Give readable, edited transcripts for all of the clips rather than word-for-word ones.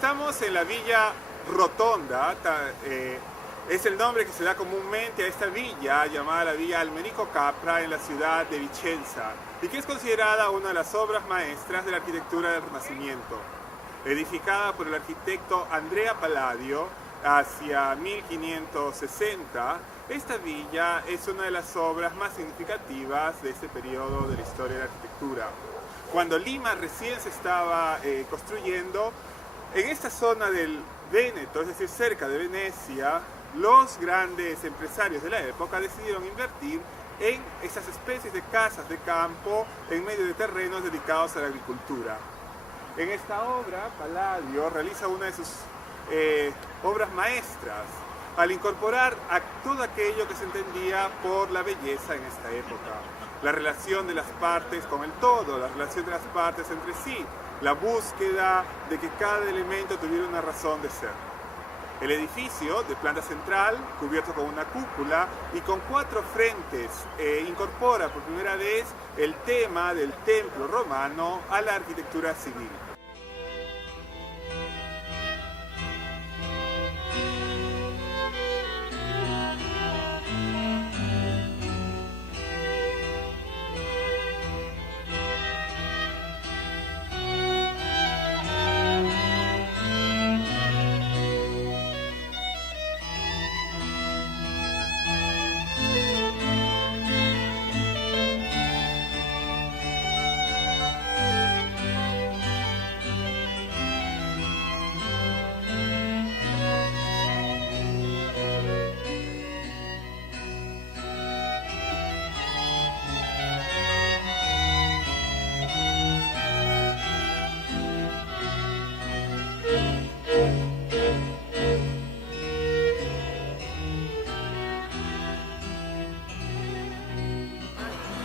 Estamos en la Villa Rotonda, es el nombre que se da comúnmente a esta villa llamada la Villa Almerico Capra en la ciudad de Vicenza y que es considerada una de las obras maestras de la arquitectura del Renacimiento. Edificada por el arquitecto Andrea Palladio hacia 1560, esta villa es una de las obras más significativas de este periodo de la historia de la arquitectura. Cuando Lima recién se estaba construyendo, en esta zona del Véneto, es decir, cerca de Venecia, los grandes empresarios de la época decidieron invertir en esas especies de casas de campo en medio de terrenos dedicados a la agricultura. En esta obra, Palladio realiza una de sus obras maestras, al incorporar a todo aquello que se entendía por la belleza en esta época. La relación de las partes con el todo, la relación de las partes entre sí, la búsqueda de que cada elemento tuviera una razón de ser. El edificio, de planta central, cubierto con una cúpula y con 4 frentes, incorpora por primera vez el tema del templo romano a la arquitectura civil.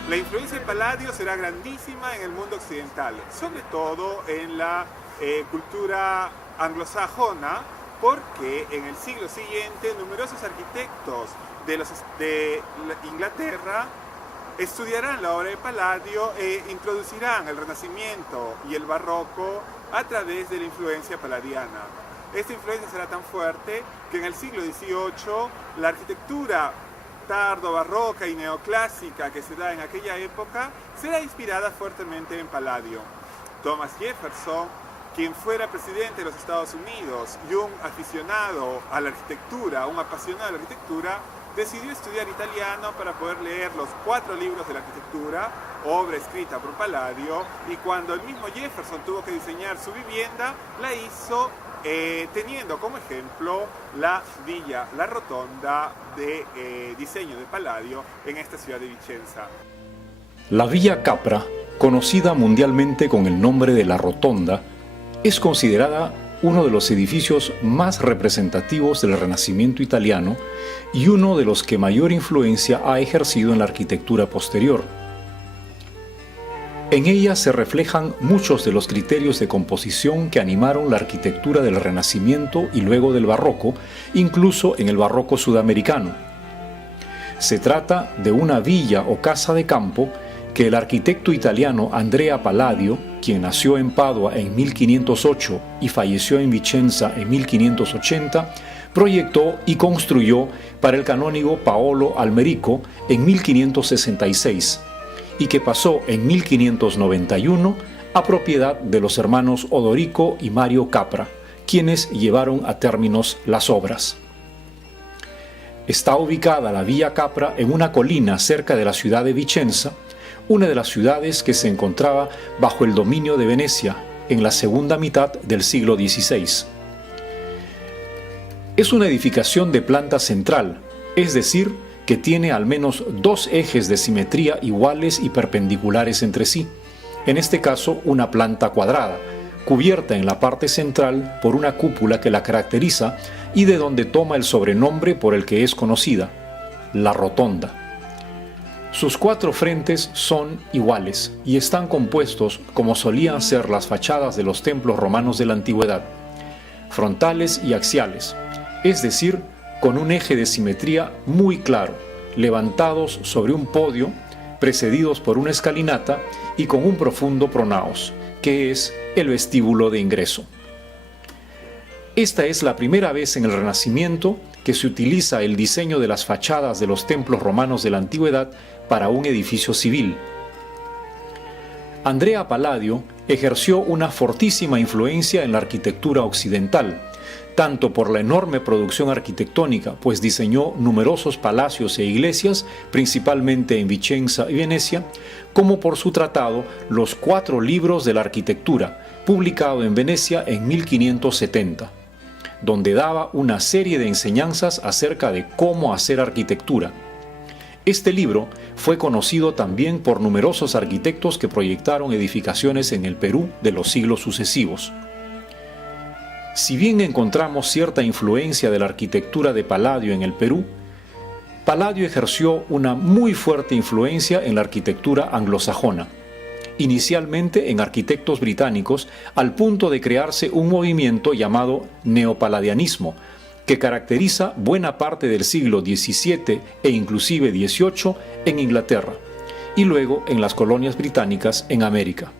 La influencia de Palladio será grandísima en el mundo occidental, sobre todo en la cultura anglosajona, porque en el siglo siguiente numerosos arquitectos de Inglaterra estudiarán la obra de Palladio e introducirán el Renacimiento y el Barroco a través de la influencia palladiana. Esta influencia será tan fuerte que en el siglo XVIII la arquitectura tardo-barroca y neoclásica que se da en aquella época será inspirada fuertemente en Palladio. Thomas Jefferson, quien fuera presidente de los Estados Unidos y un aficionado a la arquitectura, un apasionado de la arquitectura, decidió estudiar italiano para poder leer los 4 libros de la arquitectura, obra escrita por Palladio, y cuando el mismo Jefferson tuvo que diseñar su vivienda, la hizo teniendo como ejemplo la villa, la rotonda de diseño de Palladio en esta ciudad de Vicenza. La Villa Capra, conocida mundialmente con el nombre de La Rotonda, es considerada uno de los edificios más representativos del Renacimiento italiano y uno de los que mayor influencia ha ejercido en la arquitectura posterior. En ella se reflejan muchos de los criterios de composición que animaron la arquitectura del Renacimiento y luego del Barroco, incluso en el Barroco sudamericano. Se trata de una villa o casa de campo que el arquitecto italiano Andrea Palladio, quien nació en Padua en 1508 y falleció en Vicenza en 1580, proyectó y construyó para el canónigo Paolo Almerico en 1566. Y que pasó en 1591 a propiedad de los hermanos Odorico y Mario Capra, quienes llevaron a términos las obras. Está ubicada la Villa Capra en una colina cerca de la ciudad de Vicenza, una de las ciudades que se encontraba bajo el dominio de Venecia en la segunda mitad del siglo XVI. Es una edificación de planta central, es decir, que tiene al menos 2 ejes de simetría iguales y perpendiculares entre sí, en este caso una planta cuadrada, cubierta en la parte central por una cúpula que la caracteriza y de donde toma el sobrenombre por el que es conocida, la Rotonda. Sus 4 frentes son iguales y están compuestos como solían ser las fachadas de los templos romanos de la antigüedad, frontales y axiales, es decir, con un eje de simetría muy claro, levantados sobre un podio, precedidos por una escalinata y con un profundo pronaos, que es el vestíbulo de ingreso. Esta es la primera vez en el Renacimiento que se utiliza el diseño de las fachadas de los templos romanos de la antigüedad para un edificio civil. Andrea Palladio ejerció una fortísima influencia en la arquitectura occidental, tanto por la enorme producción arquitectónica, pues diseñó numerosos palacios e iglesias, principalmente en Vicenza y Venecia, como por su tratado Los 4 libros de la arquitectura, publicado en Venecia en 1570, donde daba una serie de enseñanzas acerca de cómo hacer arquitectura. Este libro fue conocido también por numerosos arquitectos que proyectaron edificaciones en el Perú de los siglos sucesivos. Si bien encontramos cierta influencia de la arquitectura de Palladio en el Perú, Palladio ejerció una muy fuerte influencia en la arquitectura anglosajona, inicialmente en arquitectos británicos, al punto de crearse un movimiento llamado neopalladianismo, que caracteriza buena parte del siglo XVII e inclusive XVIII en Inglaterra, y luego en las colonias británicas en América.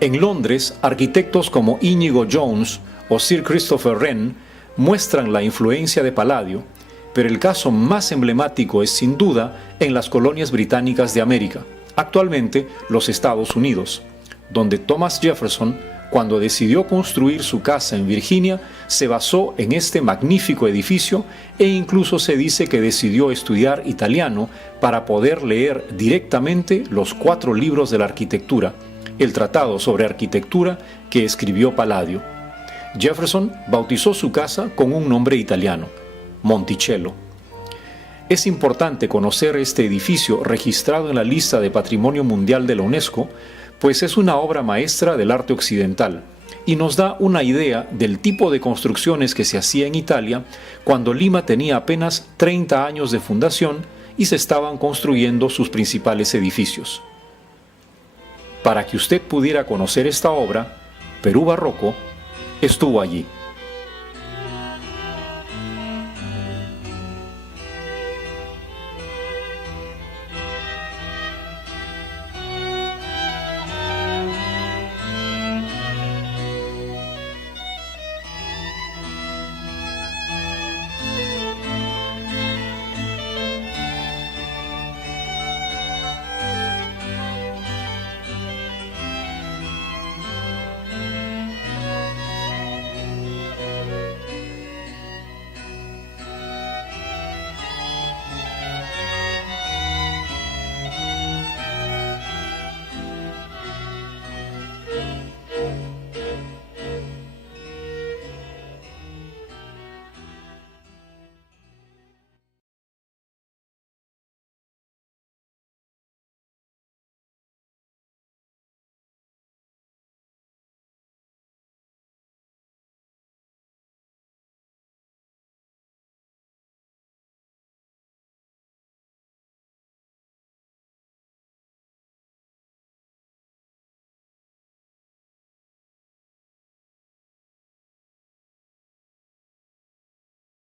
En Londres, arquitectos como Inigo Jones o Sir Christopher Wren muestran la influencia de Palladio, pero el caso más emblemático es sin duda en las colonias británicas de América, actualmente los Estados Unidos, donde Thomas Jefferson, cuando decidió construir su casa en Virginia, se basó en este magnífico edificio e incluso se dice que decidió estudiar italiano para poder leer directamente los 4 libros de la arquitectura, el tratado sobre arquitectura que escribió Palladio. Jefferson bautizó su casa con un nombre italiano, Monticello. Es importante conocer este edificio registrado en la lista de Patrimonio Mundial de la UNESCO, pues es una obra maestra del arte occidental y nos da una idea del tipo de construcciones que se hacía en Italia cuando Lima tenía apenas 30 años de fundación y se estaban construyendo sus principales edificios. Para que usted pudiera conocer esta obra, Perú Barroco estuvo allí.